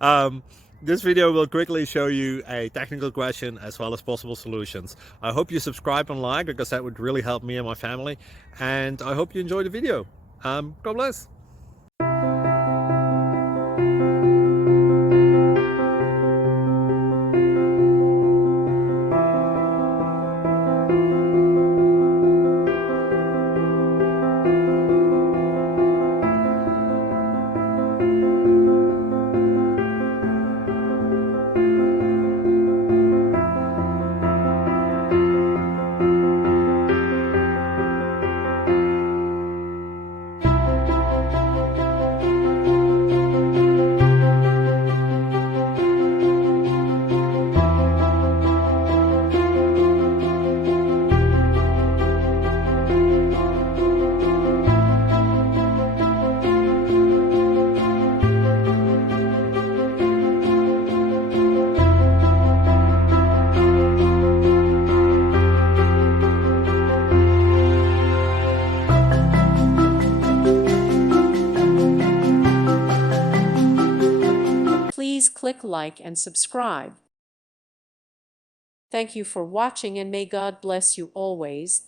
um, this video will quickly show you a technical question as well as possible solutions. I hope you subscribe and like because that would really help me and my family. And I hope you enjoy the video. God bless. Please click like and subscribe. Thank you for watching and may God bless you always.